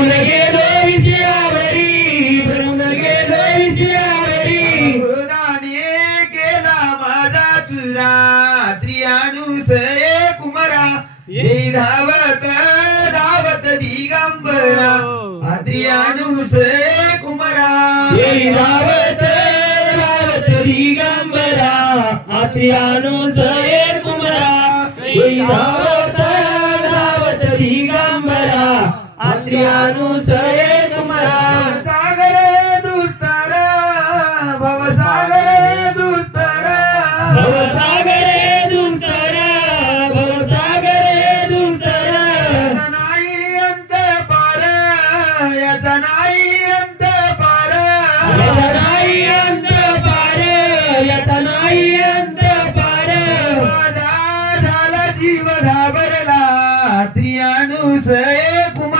भ्रमून गेलो विषयावरी, भ्रमून गेलो विषयावरी. दाने केला माझा चुरा, त्रियानुसये कुमारा. ये धावत धावत दिगंबरा, त्रियानुसये कुमारा. ये धावत धावत दिगंबरा, त्रियानुसये कुमारा. ये धावत धावत दिगंबरा, त्रियानुसये